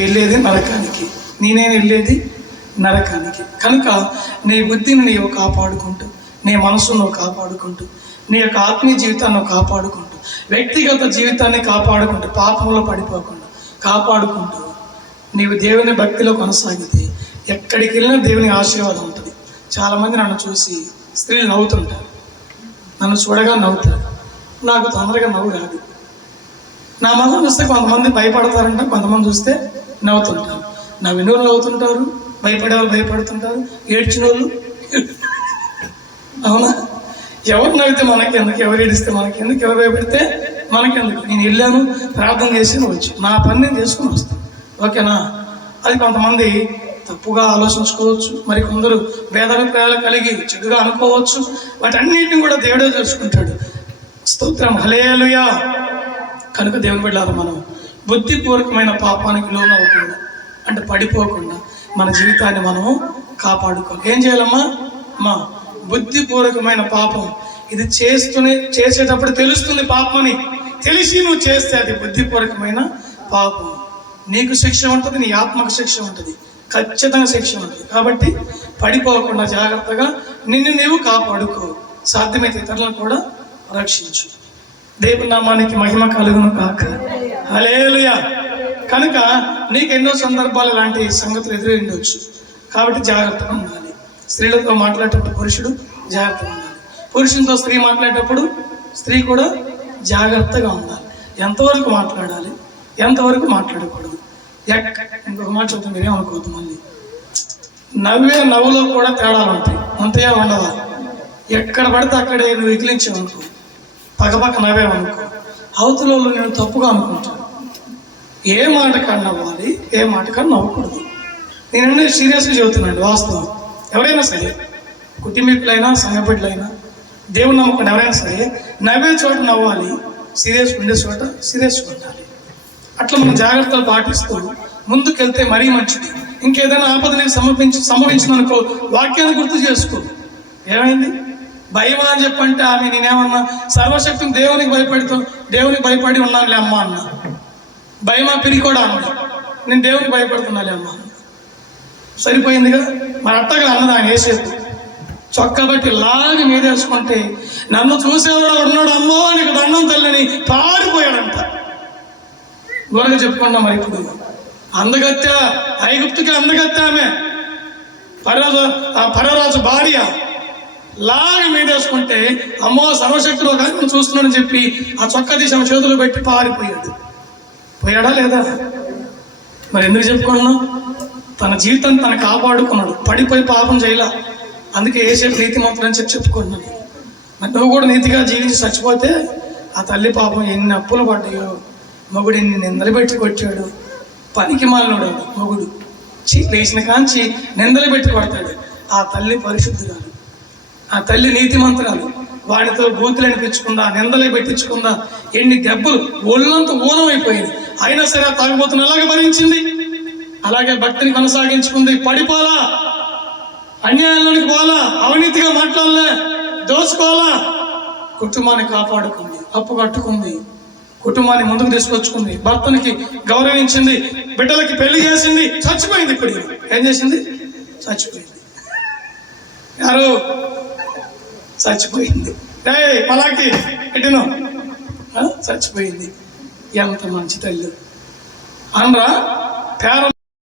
వెళ్ళేది నరకానికి, నేనే వెళ్ళేది నరకానికి. కనుక నీ బుద్ధిని నీవు కాపాడుకుంటూ, నీ మనసును కాపాడుకుంటూ, నీ యొక్క ఆత్మీయ జీవితాన్ని కాపాడుకుంటూ, వ్యక్తిగత జీవితాన్ని కాపాడుకుంటూ, పాపంలో పడిపోకుండా కాపాడుకుంటూ నీవు దేవుని భక్తిలో కొనసాగితే ఎక్కడికి వెళ్ళినా దేవుని ఆశీర్వాదం ఉంటుంది. చాలామంది నన్ను చూసి స్త్రీలు నవ్వుతుంటారు, నన్ను చూడగా నవ్వుతారు. నాకు తొందరగా నవ్వు రాదు. నా మొహం చూస్తే కొంతమంది భయపడతారంట, కొంతమంది చూస్తే నవ్వుతుంటారు. నవ్విన వాళ్ళు నవ్వుతుంటారు, భయపడేవాళ్ళు భయపడుతుంటారు, ఏడ్చిన వాళ్ళు అవునా? ఎవరు నవ్వితే మనకెందుకు, ఎవరు ఏడిస్తే మనకెందుకు, ఎవరు భయపెడితే మనకెందుకు. నేను వెళ్ళాను, ప్రార్థన చేసి వచ్చి నా పని నేను చేసుకుని వస్తాను, ఓకేనా? అది కొంతమంది తప్పుగా ఆలోచించుకోవచ్చు, మరి కొందరు భేదాభిప్రాయాలు కలిగి చెడుగా అనుకోవచ్చు. వాటన్నిటిని కూడా దేవుడే చూసుకుంటాడు. స్తోత్రం, హల్లెలూయా. కనుక దేవుని బిడ్డలారా, మనం బుద్ధిపూర్వకమైన పాపానికి లోనవ్వకుండా, అంటే పడిపోకుండా మన జీవితాన్ని మనము కాపాడుకోవాలి. ఏం చేయాలమ్మా? బుద్ధిపూర్వకమైన పాపం ఇది చేసేటప్పుడు తెలుస్తుంది పాపం అని. తెలిసి నువ్వు చేస్తే అది బుద్ధిపూర్వకమైన పాపం. నీకు శిక్ష ఉంటుంది, నీ ఆత్మకు శిక్ష ఉంటుంది, ఖచ్చితంగా శిక్ష ఉంటుంది. కాబట్టి పడిపోకుండా జాగ్రత్తగా నిన్ను నీవు కాపాడుకో. సాధ్యమైతే ఇతరులను కూడా రక్షించు. దేవుని నామానికి మహిమ కలుగును కాక. హల్లెలూయా. కనుక నీకు ఎన్నో సందర్భాలు ఇలాంటి సంగతులు ఎదురైండొచ్చు. కాబట్టి జాగ్రత్తగా ఉండాలి. స్త్రీలతో మాట్లాడేటప్పుడు పురుషుడు జాగ్రత్తగా ఉండాలి, పురుషునితో స్త్రీ మాట్లాడేటప్పుడు స్త్రీ కూడా జాగ్రత్తగా ఉండాలి. ఎంతవరకు మాట్లాడాలి, ఎంతవరకు మాట్లాడకూడదు. ఇంకొక మాట చెప్తాను, మీరేమనుకోవద్దు. మళ్ళీ నవ్వులో కూడా తేడాలు ఉంటాయి, అంతయా ఉండవా? ఎక్కడ పడితే అక్కడే నువ్వు వికిలించావనుకో, పక్కపక్క నవ్వేవనుకో, అవతల వాళ్ళు నేను తప్పుగా అనుకుంటాను. ఏ మాట కాడ నవ్వాలి, ఏ మాట కాడ నవ్వకూడదు. నేను సీరియస్గా చెబుతున్నాను. వాస్తవం. ఎవరైనా సరే, కుటుంబీకులైనా సంఘబిడ్డలైనా దేవుని నమ్మకం ఎవరైనా సరే నవ్వే చోట నవ్వాలి, సీరియస్ ఉండే చోట సీరియస్గా ఉండాలి. అట్లా మనం జాగ్రత్తలు పాటిస్తూ ముందుకెళ్తే మరీ మంచిది. ఇంకేదైనా ఆపద నీకు సంభవించిందనుకో, వాక్యాన్ని గుర్తు చేసుకో. ఏమైంది భయమా అని చెప్పంటే ఆమె నేనేమన్నా సర్వశక్తిని దేవునికి భయపడి ఉన్నానులే అమ్మ అన్న. భయమా పిరికోడా అన్న, నేను దేవునికి భయపడుతున్నాలే అమ్మ. సరిపోయిందిగా. మరి అట్టగా అన్నది ఆయన వేసేది. చొక్కా బట్టి లాగి మీదేసుకుంటే నన్ను చూసేవాడు ఉన్నాడు, అమ్మో నీకు దండం తల్లిని పారిపోయాడంట. ఘోరంగా చెప్పుకున్నాం. మరి ఇప్పుడు అందగత్య, ఐగుప్తుకి అందగత్య ఆమె, పరరాజు భార్య. లాగి మీదేసుకుంటే అమ్మో సర్వశక్తులు ఒక ఆయన చూస్తున్నాడని చెప్పి ఆ చొక్కా తీసి ఆమె చేతులు పెట్టి పారిపోయాడు. పోయాడా లేదా? మరి ఎందుకు చెప్పుకున్నాం? తన జీవితాన్ని తను కాపాడుకున్నాడు, పడిపోయి పాపం చేయలా. అందుకే ఏసేపు నీతిమంతుడు అని చెప్పుకున్నాను. మరి నువ్వు కూడా నీతిగా జీవించి చచ్చిపోతే ఆ తల్లి పాపం ఎన్ని అప్పులు పడ్డాయో, మొగుడు ఎన్ని నిందలు పెట్టి కొట్టాడు. పనికి మాలినోడు మొగుడు, లేచిన కాంచి నిందలు పెట్టి కొడతాడు. ఆ తల్లి పరిశుద్ధురాలు, ఆ తల్లి నీతిమంతురాలు. వాడితో బూతులు అనిపించుకుందా, నిందలే పెట్టించుకుందా, ఎన్ని దెబ్బలు, ఒళ్ళంతా ఊనమైపోయింది. అయినా సరే ఆ తాగుబోతును అలాగే భరించింది, అలాగే భక్తిని కొనసాగించుకుంది. పడిపోలా, అన్యాయంలోనికి పోలా, అవినీతిగా మాట్లాడలే, దోసుకోవాలా, కుటుంబాన్ని కాపాడుకుంది, అప్పు కట్టుకుంది, కుటుంబాన్ని ముందుకు తీసుకొచ్చుకుంది, భర్తనికి గౌరవించింది, బిడ్డలకి పెళ్లి చేసింది. చచ్చిపోయింది. ఇప్పుడు ఏం చేసింది? చచ్చిపోయింది. యారు? చచ్చిపోయింది. పలాకి ఎట్టినో చచ్చిపోయింది. ఎంత మంచి తల్లి అనరా?